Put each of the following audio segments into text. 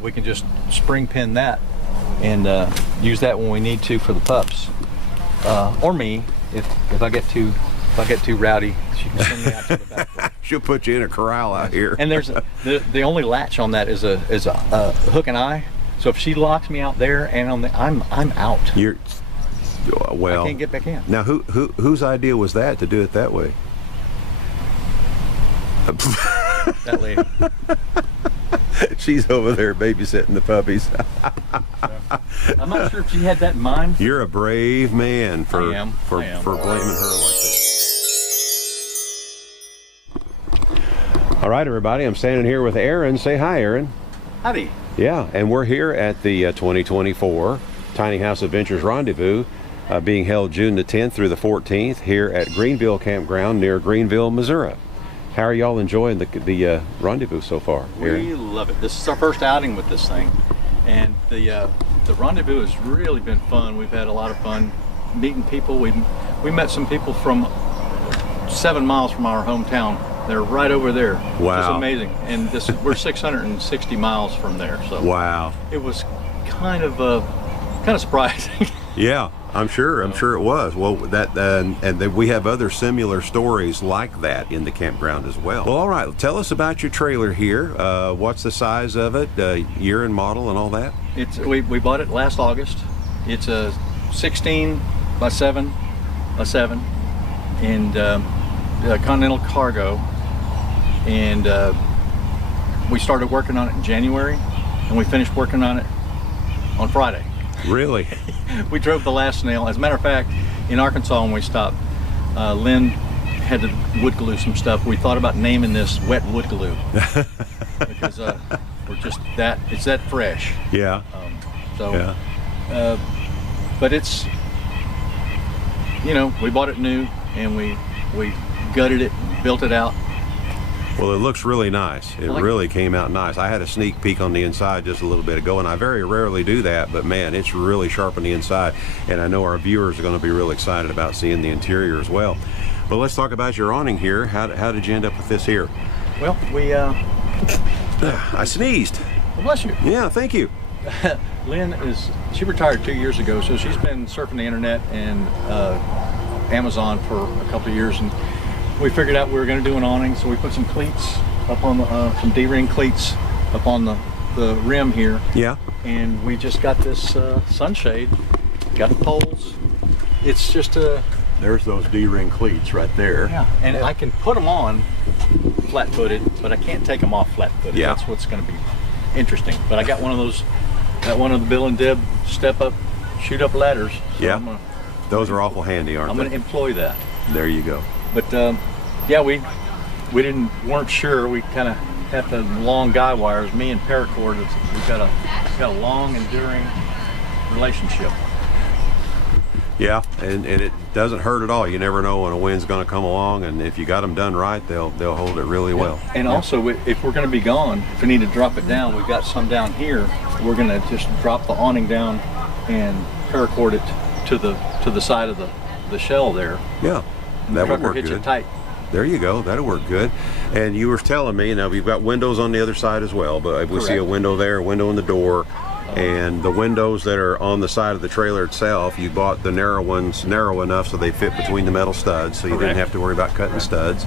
we can just spring pin that and use that when we need to for the pups, or me if I get too rowdy, she can send me out to the back. She'll put you in a corral out here. And there's the only latch on that is a hook and eye. So if she locks me out there and I'm out. Well, I can't get back in. Now, whose idea was that to do it that way? That lady. She's over there babysitting the puppies. I'm not sure if she had that in mind. You're a brave man for I am. blaming her like that. All right, everybody, I'm standing here with Aaron. Say hi, Aaron. Howdy. Yeah, and we're here at the 2024 Tiny House Adventures Rendezvous, being held June the 10th through the 14th here at Greenville Campground near Greenville, Missouri. How are y'all enjoying the rendezvous so far, Aaron? We love it. This is our first outing with this thing, and the rendezvous has really been fun. We've had a lot of fun meeting people. We met some people from 7 miles from our hometown. They're right over there. Wow. It's amazing. And we're 660 miles from there. So wow. It was kind of surprising. Yeah, I'm sure it was. Well, and we have other similar stories like that in the campground as well. Well, all right, tell us about your trailer here. What's the size of it, year and model and all that? We bought it last August. It's a 16 by 7 by 7 and Continental Cargo. And we started working on it in January, and we finished working on it on Friday. Really? We drove the last nail. As a matter of fact, in Arkansas when we stopped, Lynn had to wood glue some stuff. We thought about naming this Wet Wood Glue because we're just it's that fresh. Yeah. Yeah. But it's, we bought it new and we gutted it, built it out. Well, it looks really nice. It really came out nice. I had a sneak peek on the inside just a little bit ago, and I very rarely do that, but man, it's really sharp on the inside, and I know our viewers are going to be real excited about seeing the interior as well. But let's talk about your awning here. How did you end up with this here? Well, I sneezed. Well, bless you. Yeah, thank you. Lynn she retired 2 years ago, so she's been surfing the internet and Amazon for a couple of years, and we figured out we were going to do an awning, so we put some cleats up on some D-ring cleats up on the rim here. Yeah. And we just got this sunshade, got the poles. It's just there's those D-ring cleats right there. Yeah. And I can put them on flat-footed, but I can't take them off flat-footed. Yeah. That's what's going to be interesting. But I got one of those, one of the Bill and Deb step up, shoot up ladders. So yeah. Those are awful handy, aren't they? I'm going to employ that. There you go. But yeah, we weren't sure. We kind of had the long guy wires. Me and paracord, we've got a long, enduring relationship. Yeah, and it doesn't hurt at all. You never know when a wind's going to come along, and if you got them done right, they'll hold it really well. And also, if we're going to be gone, if we need to drop it down, we've got some down here. We're going to just drop the awning down and paracord it to the side of the shell there. Yeah. That would work good. good. It tight. There you go. That'll work good. And you were telling me, now we've got windows on the other side as well, but we see a window there, a window in the door, and the windows that are on the side of the trailer itself, you bought the narrow ones narrow enough so they fit between the metal studs, so you didn't have to worry about cutting studs.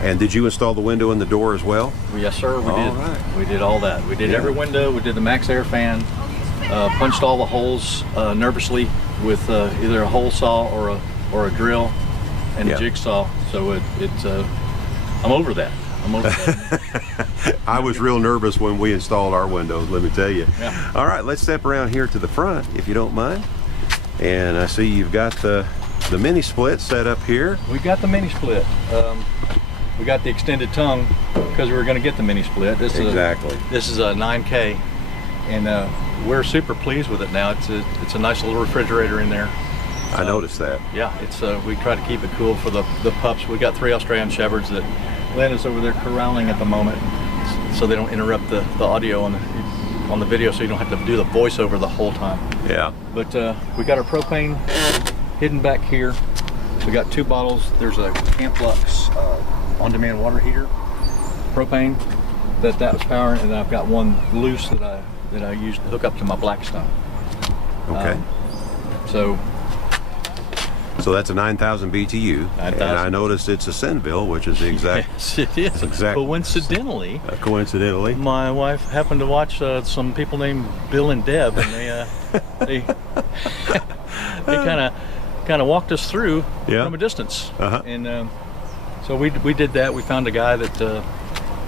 And did you install the window in the door as well? Yes, sir. We did. Right. We did all that. We did every window. We did the Max Air fan. Punched all the holes nervously with either a hole saw or a drill and a jigsaw. So I'm over that. I was real nervous when we installed our windows, let me tell you. Yeah. All right, let's step around here to the front, if you don't mind. And I see you've got the mini split set up here. We got the mini split. We got the extended tongue because we were going to get the mini split. This is a 9K, and we're super pleased with it now. It's a nice little refrigerator in there. I noticed that. Yeah, it's we try to keep it cool for the pups. We got 3 Australian Shepherds that Lynn is over there corralling at the moment, so they don't interrupt the audio on the video, so you don't have to do the voiceover the whole time. Yeah. But we got our propane hidden back here. We got 2 bottles. There's a Camp Lux on-demand water heater, propane, that was powering, and then I've got one loose that I used to hook up to my Blackstone. Okay. So So that's a 9,000 BTU. 9,000. And I noticed it's a Senville, which is the exact. yes, it is. Exact- Coincidentally, Coincidentally. my wife happened to watch some people named Bill and Deb, and they kind of walked us through Yeah. from a distance. Uh-huh. And so we did that. We found a guy that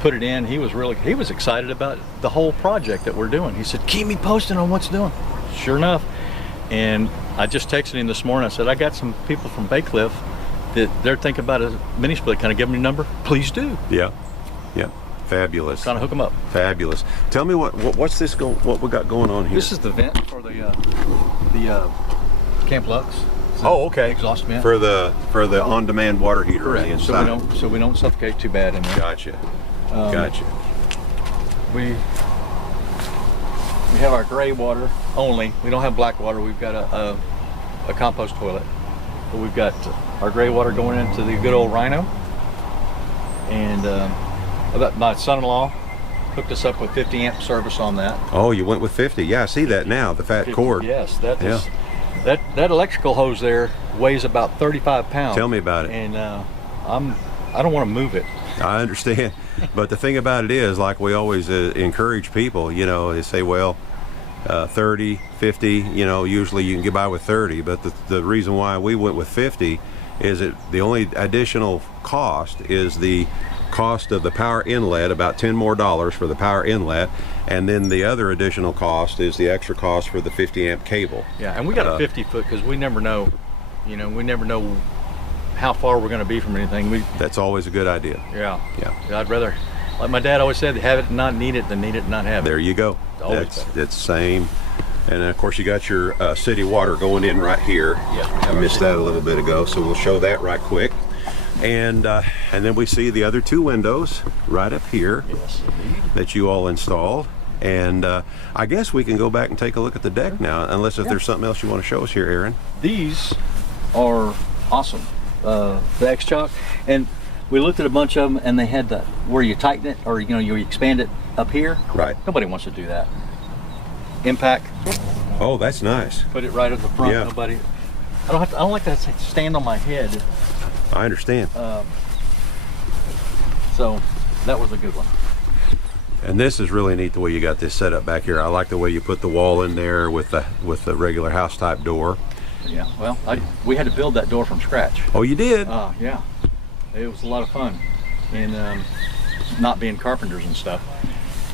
put it in. He was excited about the whole project that we're doing. He said, "Keep me posted on what's doing." Sure enough, and I just texted him this morning. I said, "I got some people from Bay Cliff that they're thinking about a mini split. Can I give them your number?" "Please do." Yeah. Yeah. Fabulous. Kind of hook them up. Fabulous. Tell me what's this what we got going on here? This is the vent for the Camp Lux. It's Oh, the okay. Exhaust vent. for the on-demand water heater on the Correct. inside. So we don't suffocate too bad in there. Gotcha. Gotcha. We have our gray water only. We don't have black water. We've got a compost toilet, but we've got our gray water going into the good old Rhino. And my son-in-law hooked us up with 50 amp service on that. Oh, you went with 50. Yeah, I see that now. The fat cord. Yes, that Yeah. is. That electrical hose there weighs about 35 pounds. Tell me about it. And I don't want to move it. I understand. But the thing about it is, like we always encourage people, you know, they say, well, 30, 50, you know, usually you can get by with 30. But the reason why we went with 50 is that the only additional cost is the cost of the power inlet, about $10 more for the power inlet. And then the other additional cost is the extra cost for the 50 amp cable. Yeah, and we got a 50 foot because we never know, we never know how far we're going to be from anything. That's always a good idea. Yeah. Yeah. I'd rather, like my dad always said, have it and not need it than need it and not have it. There you go. Always That's same. And of course you got your city water going in right here. Yeah. I missed that a little bit ago, so we'll show that right quick. And then we see the other two windows right up here Yes, indeed. that you all installed. And I guess we can go back and take a look at the deck now, unless if there's something else you want to show us here, Aaron. These are awesome. The X-Chock, and we looked at a bunch of them, and they had the where you tighten it or you expand it up here. Right. Nobody wants to do that. Impact. Oh, that's nice. Put it right at the front. Yeah. Nobody. I don't like that stand on my head. I understand. So that was a good one. And this is really neat the way you got this set up back here. I like the way you put the wall in there with the regular house type door. Yeah. Well, we had to build that door from scratch. Oh, you did? Yeah. It was a lot of fun, and not being carpenters and stuff.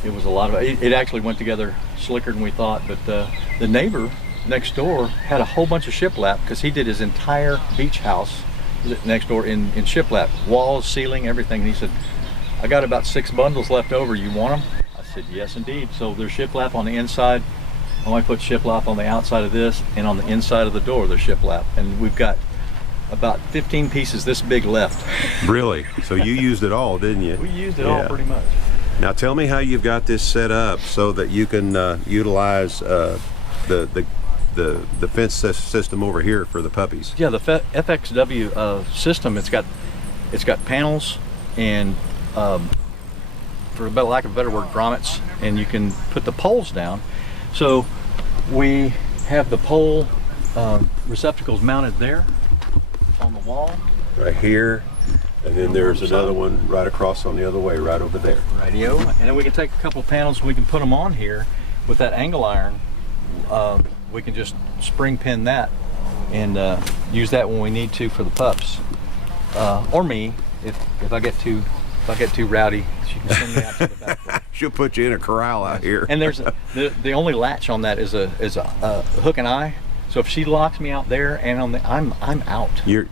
It was a lot of. It actually went together slicker than we thought. But the neighbor next door had a whole bunch of shiplap because he did his entire beach house next door in shiplap, walls, ceiling, everything. And he said, "I got about 6 bundles left over. You want them?" I said, "Yes, indeed." So there's shiplap on the inside. I only put shiplap on the outside of this, and on the inside of the door there's shiplap, and we've got about 15 pieces this big left. Really? So you used it all, didn't you? We used it all pretty much. Now tell me how you've got this set up so that you can utilize the fence system over here for the puppies. Yeah, the FXW system. It's got panels and, for lack of a better word, grommets, and you can put the poles down. So we have the pole receptacles mounted there on the wall. Right here, and then there's another one right across on the other way, right over there. Radio, and then we can take a couple of panels. We can put them on here with that angle iron. We can just spring pin that and use that when we need to for the pups, or me if I get too rowdy. She can send me out to the back door. She'll put you in a corral out here. And there's the only latch on that is a hook and eye. So if she locks me out there and on the, I'm out. You're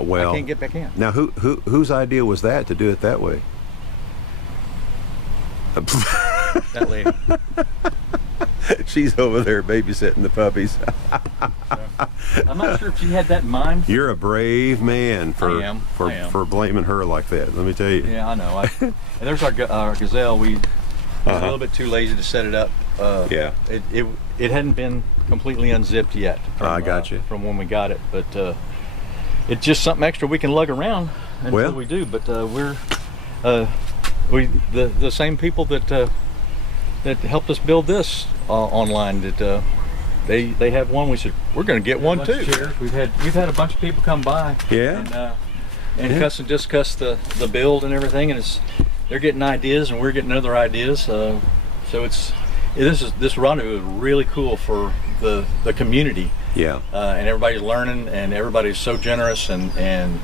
well. I can't get back in. Now whose idea was that to do it that way? That lady. She's over there babysitting the puppies. I'm not sure if she had that in mind. You're a brave man I am. for blaming her like that. Let me tell you. Yeah, I know. And there's our Gazelle. We was a little bit too lazy to set it up. Yeah. It hadn't been completely unzipped yet. I got you. From when we got it, but it's just something extra we can lug around until Well. we do. But we're the same people that helped us build this online, that they have one. We said we're going to get one too. We've had a bunch of people come by. Yeah. And discuss the build and everything, and they're getting ideas and we're getting other ideas. So this rendezvous is really cool for the community. Yeah. And everybody's learning, and everybody's so generous, and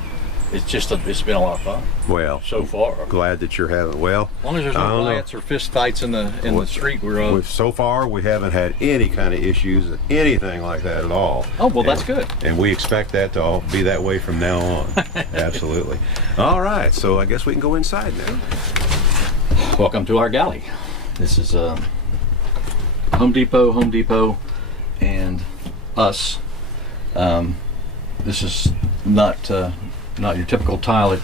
it's been a lot of fun. Well, so far. Glad that you're having. Well, as long as there's no riots or fist fights in the street, so far we haven't had any kind of issues, anything like that at all. Oh well, that's good. And we expect that to all be that way from now on. Absolutely. All right, so I guess we can go inside now. Welcome to our galley. This is Home Depot, and us. This is not your typical tile.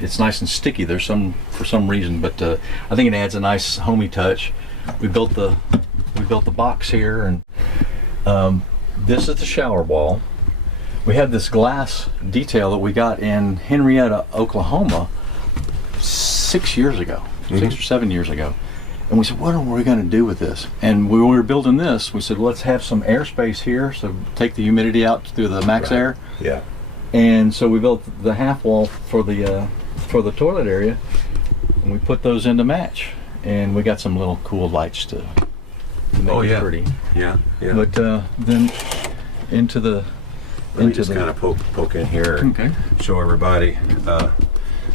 It's nice and sticky. There's for some reason, but I think it adds a nice homey touch. We built the box here, and this is the shower wall. We have this glass detail that we got in Henrietta, Oklahoma, 6 years ago, 6 or 7 years ago. And we said, what are we going to do with this? And when we were building this, we said, let's have some airspace here, so take the humidity out through the max air. Yeah. And so we built the half wall for the toilet area, and we put those in to match. And we got some little cool lights to make it pretty. Yeah. Yeah. But then into the kind of poke in here. Okay. Show everybody.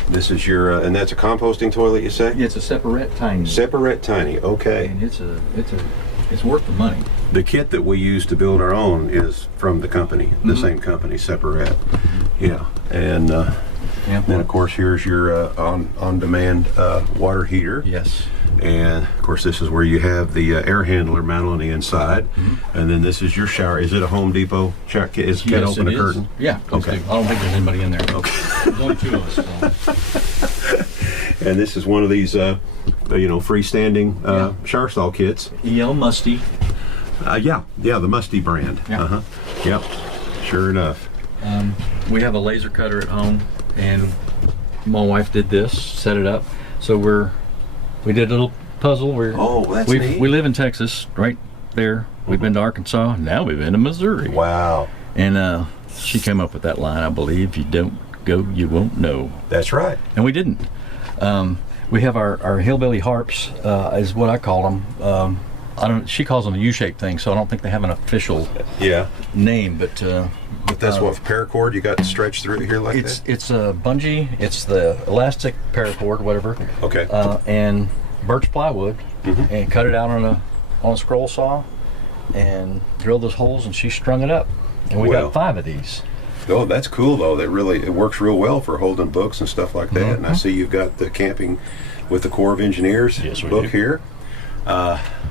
This is your and that's a composting toilet, you say? Yeah, it's a Separate Tiny. Separate Tiny. Okay. And it's worth the money. The kit that we use to build our own is from the company, the same company, Separate. Yeah. And then of course here's your on-demand water heater. Yes. And of course this is where you have the air handler mounted on the inside. And then this is your shower. Is it a Home Depot shower kit? Can it open a curtain? Yeah. Okay. I don't think there's anybody in there. Okay. There's only two of us. And this is one of these freestanding shower stall kits. EL Musty. Yeah, the Musty brand. Yeah. Yep. Sure enough. We have a laser cutter at home, and my wife did this, set it up. So we did a little puzzle. That's neat. We live in Texas, right there. We've been to Arkansas. Now we've been to Missouri. Wow. And she came up with that line, I believe, you don't go, you won't know. That's right. And we didn't. We have our hillbilly harps, is what I call them. She calls them a U-shaped thing, so I don't think they have an official name, but that's what paracord you got stretched through here like that? It's a bungee, it's the elastic paracord, whatever. Okay. And birch plywood, and cut it out on a scroll saw, and drilled those holes, and she strung it up. And we got 5 of these. Oh, that's cool though. It works real well for holding books and stuff like that. And I see you've got the Camping with the Corps of Engineers book here,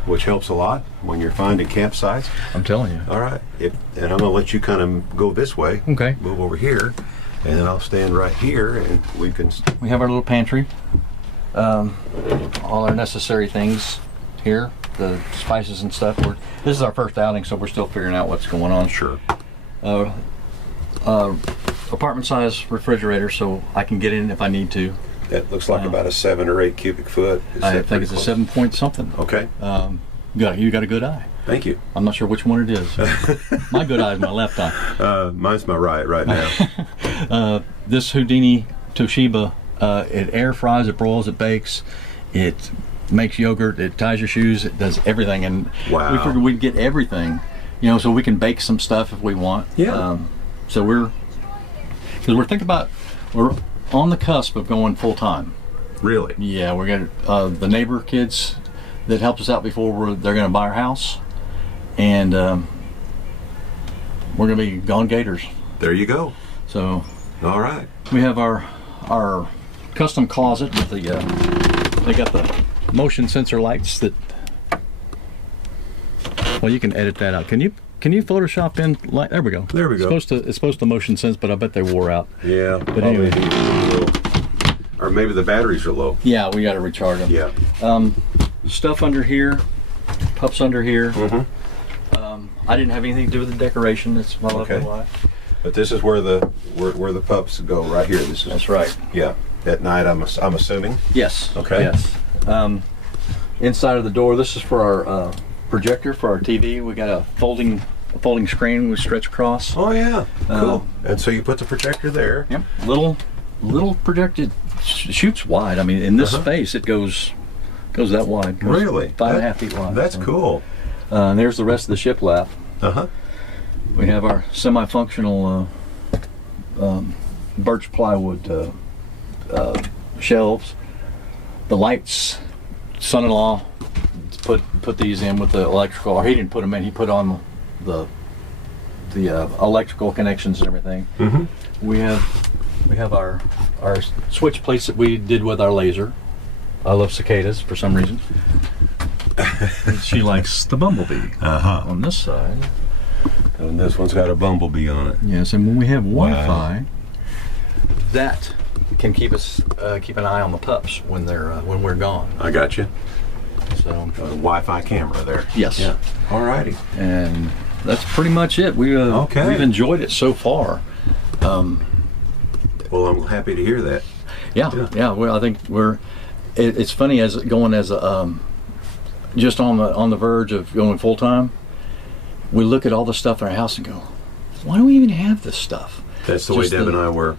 which helps a lot when you're finding campsites. I'm telling you. All right. And I'm going to let you kind of go this way. Okay. Move over here, and then I'll stand right here, and we can. We have our little pantry. All our necessary things here, the spices and stuff. This is our first outing, so we're still figuring out what's going on. Sure. Apartment size refrigerator, so I can get in if I need to. That looks like about a 7 or 8 cubic foot. I think it's a 7 point something. Okay. You got a good eye. Thank you. I'm not sure which one it is. My good eye is my left eye. Mine's my right now. This Houdini Toshiba, it air fries, it broils, it bakes, it makes yogurt, it ties your shoes, it does everything. And we figured we'd get everything, so we can bake some stuff if we want. Yeah. So we're on the cusp of going full time. Really? Yeah, we're gonna the neighbor kids that helped us out before they're gonna buy our house, and we're gonna be gone Gators. There you go. So. All right. We have our custom closet with they got the motion sensor lights that. Well, you can edit that out. Can you Photoshop in light? There we go. There we go. It's supposed to motion sense, but I bet they wore out. Yeah. But anyway. Or maybe the batteries are low. Yeah, we got to recharge them. Yeah. Stuff under here, pups under here. I didn't have anything to do with the decoration. That's my lovely wife. But this is where the pups go right here. That's right. Yeah. at night, I'm assuming. Yes. Okay. Yes. Inside of the door, this is for our projector for our TV. We got a folding screen we stretch across. Oh yeah, cool. And so you put the projector there. Yep. Little projected, shoots wide. I mean, in this space, it goes that wide. Goes Really? 5.5 feet wide. That's cool. And there's the rest of the shiplap. We have our semi-functional birch plywood shelves. The lights, son-in-law put these in with the electrical, or he didn't put them in. He put on the electrical connections and everything. We have our switch plates that we did with our laser. I love cicadas for some reason. She likes the bumblebee on this side. And this one's got a bumblebee on it. Yes, and when we have Wi-Fi, that can keep an eye on the pups when we're gone. I got you. So Got a Wi-Fi camera there. yes, Yeah. All righty. and that's pretty much it. We've enjoyed it so far. Well, I'm happy to hear that. Yeah. Well, I think it's funny as going as just on the verge of going full time. We look at all the stuff in our house and go, why do we even have this stuff? That's the way Deb and I were.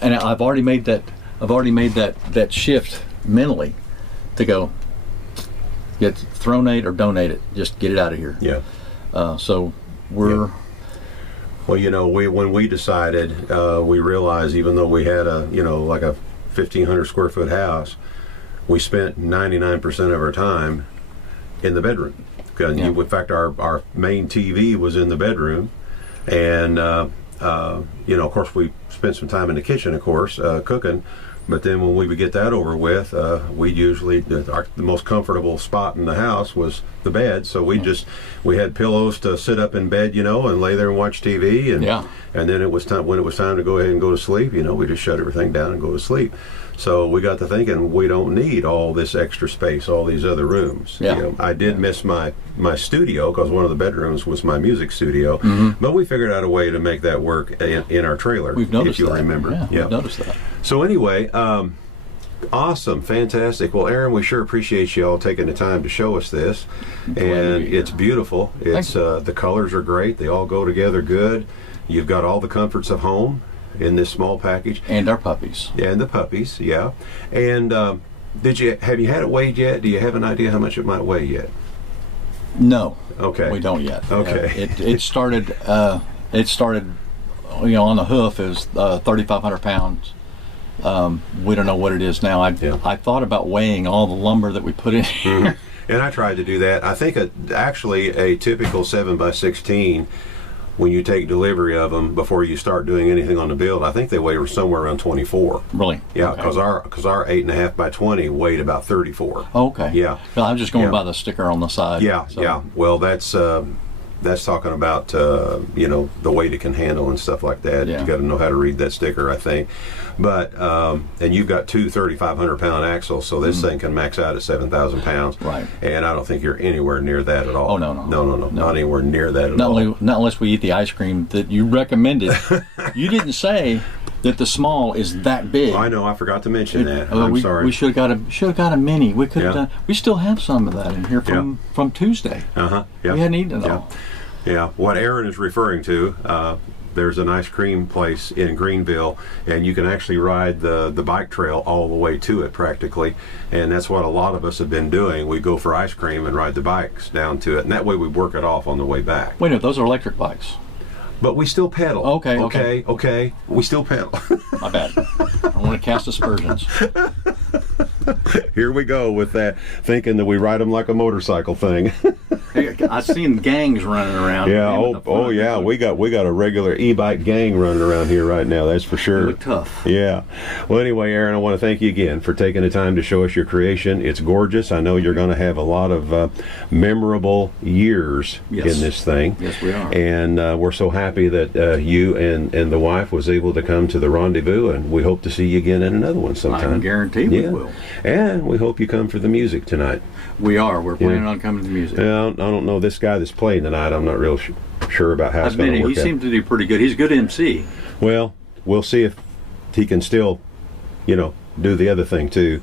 And I've already made that shift mentally to go get thronate or donate it. Just get it out of here. Yeah. So we're. Yeah. Well, when we decided, we realized even though we had like a 1,500 square foot house, we spent 99% of our time in the bedroom. In fact, our main TV was in the bedroom, and of course we spent some time in the kitchen, of course, cooking. But then when we would get that over with, we usually the most comfortable spot in the house was the bed. So we had pillows to sit up in bed, and lay there and watch TV. And then it was time when it was time to go ahead and go to sleep. We just shut everything down and go to sleep. So we got to thinking we don't need all this extra space, all these other rooms. Yeah. I did miss my studio because one of the bedrooms was my music studio. But we figured out a way to make that work in our trailer. We've noticed if you that. remember. Yeah, we've noticed that. So anyway, awesome, fantastic. Well, Aaron, we sure appreciate you all taking the time to show us this, and it's beautiful. It's the colors are great. They all go together good. You've got all the comforts of home in this small package, and our puppies. And the puppies, yeah. And have you had it weighed yet? Do you have an idea how much it might weigh yet? No. Okay. We don't yet. Okay. It started. It started. On the hoof is 3,500 pounds. We don't know what it is now. I thought about weighing all the lumber that we put in here. And I tried to do that. I think actually a typical 7x16, when you take delivery of them before you start doing anything on the build, I think they weigh somewhere around 24. Really? Yeah, because our 8.5x20 weighed about 34. Oh, okay. Yeah. Well, I'm just going by the sticker on the side. Yeah, yeah. Well, that's talking about the weight it can handle and stuff like that. Yeah. You got to know how to read that sticker, I think. But and you've got two 3,500 pound axles, so this thing can max out at 7,000 pounds. Right. And I don't think you're anywhere near that at all. Oh no, not anywhere near that at all. Not unless we eat the ice cream that you recommended. You didn't say that the small is that big. I know. I forgot to mention that. I'm sorry. We should have got a mini. We could have done. We still have some of that in here from Tuesday. Yeah. We hadn't eaten it all. Yeah. What Aaron is referring to, there's an ice cream place in Greenville, and you can actually ride the bike trail all the way to it practically, and that's what a lot of us have been doing. We go for ice cream and ride the bikes down to it, and that way we work it off on the way back. Wait a minute, those are electric bikes. But we still pedal. Okay. We still pedal. My bad. I want to cast aspersions. Here we go with that, thinking that we ride them like a motorcycle thing. Hey, I've seen gangs running around. Yeah. Oh yeah. We got a regular e-bike gang running around here right now. That's for sure. They look tough. Yeah. Well, anyway, Aaron, I want to thank you again for taking the time to show us your creation. It's gorgeous. I know you're going to have a lot of memorable years in this thing. Yes, we are. And we're so happy that you and the wife was able to come to the rendezvous, and we hope to see you again in another one sometime. I can guarantee we will. And we hope you come for the music tonight. We are. We're planning on coming to the music. I don't know this guy that's playing tonight. I'm not real sure about how it's going to work out. He seemed to do pretty good. He's a good MC. Well, we'll see if he can still, do the other thing too.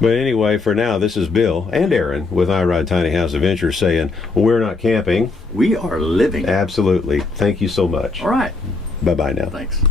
But anyway, for now, this is Bill and Aaron with I Ride Tiny House Adventures saying, well, we're not camping. We are living. Absolutely. Thank you so much. All right. Bye-bye now. Thanks.